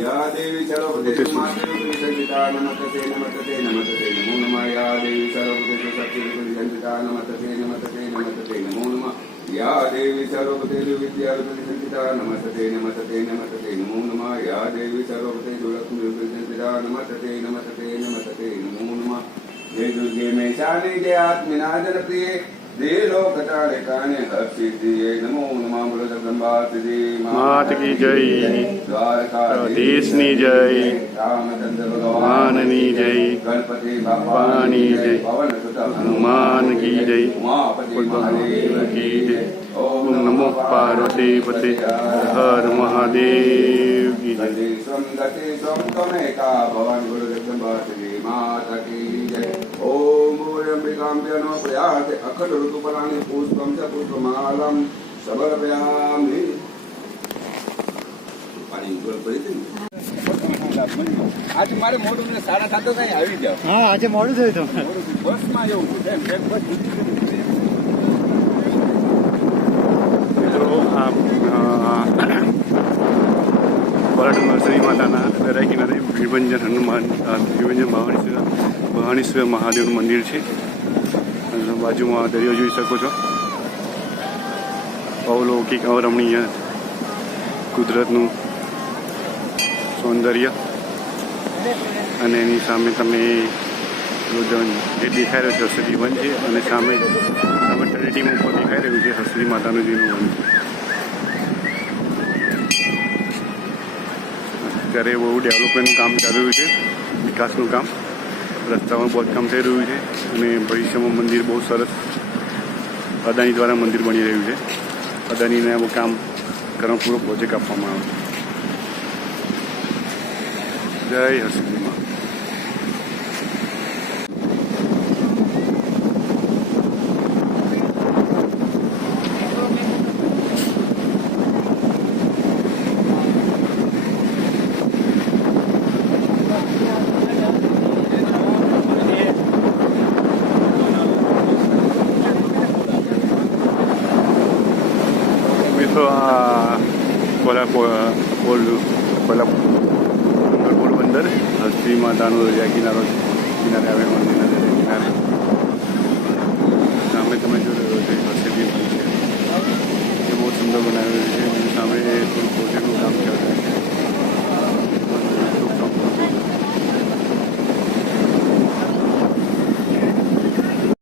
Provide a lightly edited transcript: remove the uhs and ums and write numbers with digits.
या देवी सर्वभूतेषु मातृरूपिणी संस्थिता नमस्ते नमस्ते नमस्ते नमो नमः। या देवी सर्वभूतेषु शक्तिरूपिणी संस्थिता नमस्ते नमस्ते नमस्ते नमो नमः। या देवी सर्वभूतेषु विद्यारूपिणी संस्थिता नमस्ते नमस्ते नमस्ते नमो नमः। या देवी सर्वभूतेषु लक्ष्मीरूपिणी संस्थिता नमस्ते नमस्ते नमस्ते नमो नमः। जय दुर्गे में शाने जय आत्मनादन प्रिय दे लोक तारे काने हर्षिति नमो नमः। बोलो जगदम्बा श्री मात की जय, द्वारकाधीशनी जय, रामचंद्र भगवान भगवाननी जय, गणपति बापानी जय, पवन सुत हनुमान की जय, उमापति महादेव की जय। ओम नमो पार्वती पते हर महादेव की जय। गति स्वम त्वमेका भवानी। बोलो जगदम्बा श्री माता की जय। ओम मूर्यंबिकाम्भ्यनो प्रयाते अखंड ऋतुपराणि पुष्पं च पुष्पमालं समर्पयामि। પાણી ઉપર પડી હતી આજે મારે મોડું ને 7:30 થાય આવી જાવ. હા આજે મોડું થયું તો બસમાં એવું છે એક બસ મિત્રો બરાડ નર્સરી માતાના દરિયા કિનારે ભીડભંજન હનુમાન ભીડભંજન ભવાનીશ્વર મહાદેવનું મંદિર છે. બાજુમાં દરિયો જોઈ શકો છો. અવલૌકિક અવરમણીય કુદરતનું સૌંદર્ય અને એની સામે તમે જે દેખાઈ રહ્યો છે હર્ષદી વન છે અને સામે ટરેટીમાં ઉપર દેખાઈ રહ્યું છે હર્ષદી માતાનું જેનું વન છે. અત્યારે બહુ ડેવલપમેન્ટનું કામ ચાલી રહ્યું છે, વિકાસનું કામ, રસ્તામાં બાંધકામ થઈ રહ્યું છે અને ભવિષ્યમાં મંદિર બહુ સરસ અદાણી દ્વારા મંદિર બની રહ્યું છે. અદાણીને આવું કામ કરવા પૂરો પ્રોજેક્ટ આપવામાં આવે છે. જય હર્ષદીમાં. તો આ પોરબંદર હસ્તી માતાનો દરિયા કિનારે આવે મંદિરના દરિયા કિનારે સામે તમે જોઈ રહ્યો છો હસ્તી છે એ બહુ સુંદર બનાવ્યું